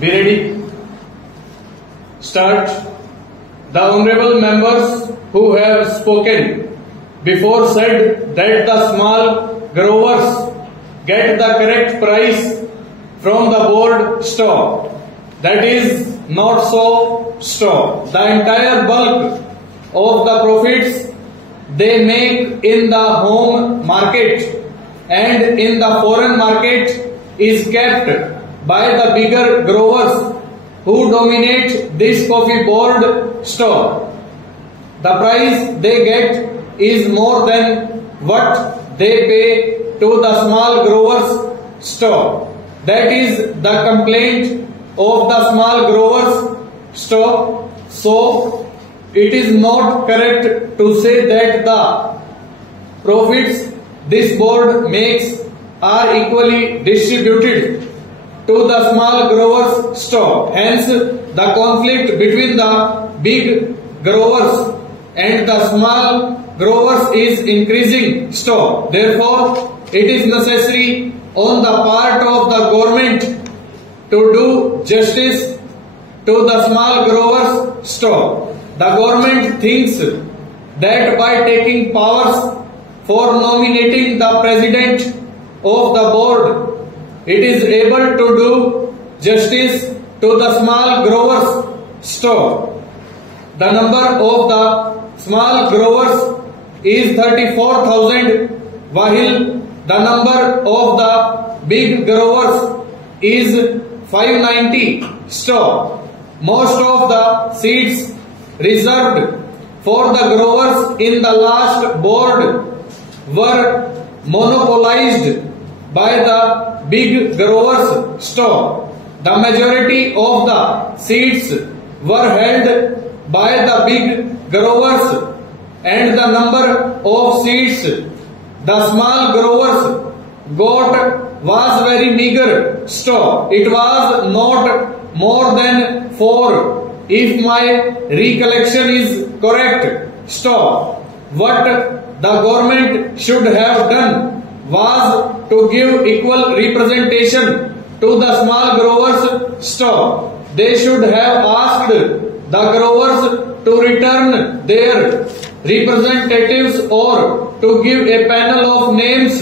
Be ready. Start. The honorable members who have spoken before said that the small growers get the correct price from the board stock. That is not so stock. The entire bulk of the profits they make in the home market and in the foreign market is kept by the bigger growers who dominate this coffee board stock. The price they get is more than what they pay to the small growers stock. That is the complaint of the small growers stock. So it is not correct to say that the profits this board makes are equally distributed to the small growers stock. Hence, the conflict between the big growers and the small growers is increasing stock. Therefore, it is necessary on the part of the government to do justice to the small growers stock. The government thinks that by taking powers for nominating the president of the board, it is able to do justice to the small growers stock. The number of the small growers is 34,000 while the number of the big growers is 590 stock. Most of the seats reserved for the growers in the last board were monopolized by the big growers stock. The majority of the seats were held by the big growers and the number of seats the small growers got was very meager stock. It was not more than 4 if my recollection is correct stock. What the government should have done was to give equal representation to the small growers stock. They should have asked the growers to return their representatives or to give a panel of names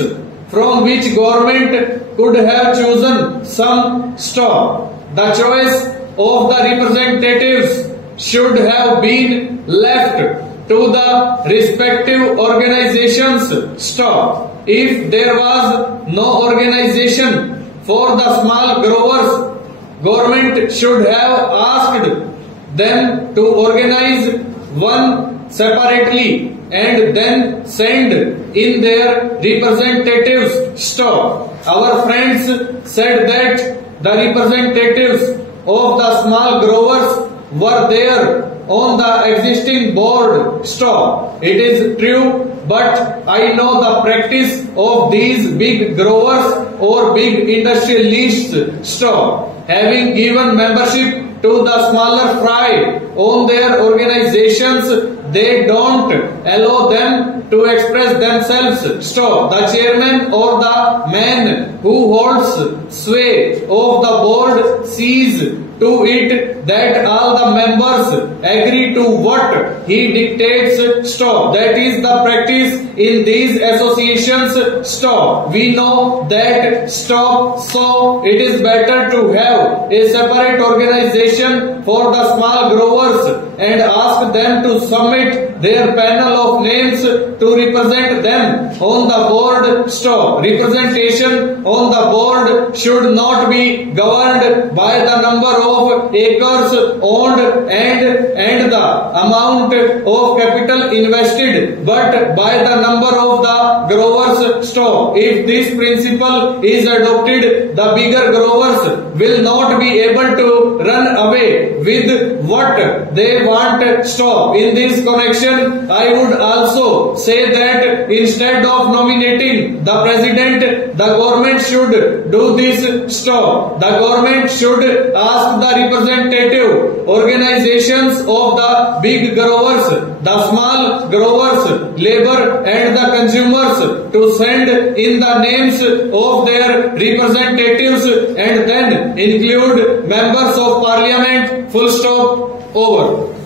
from which government could have chosen some stock. The choice of the representatives should have been left to the respective organizations stock. If there was no organization for the small growers, government should have asked them to organize one separately and then send in their representatives stock. Our friends said that the representatives of the small growers were there on the existing board stock. It is true, but I know the practice of these big growers or big industrialists stock. Having given membership to the smaller fry on their organizations, they don't allow them to express themselves stock. The chairman or the man who holds sway of the board sees to it that all the members agree to what he dictates stock. That is the practice in these associations stock. We know that stock, so it is better to have a separate organization for the small growers and ask them to submit their panel of names to represent them on the board stock. Representation on the board should not be governed by the number of acres owned and the amount of capital invested, but by the number of the growers stock. If this principle is adopted, the bigger growers will not be able to run away with what they want stock. In this connection, I would also say that instead of nominating the president, the government should do this stock. The government should ask the representative organizations of the big growers, the small growers, labor and the consumers to send in the names of their representatives and then include members of parliament. Full stop. Over.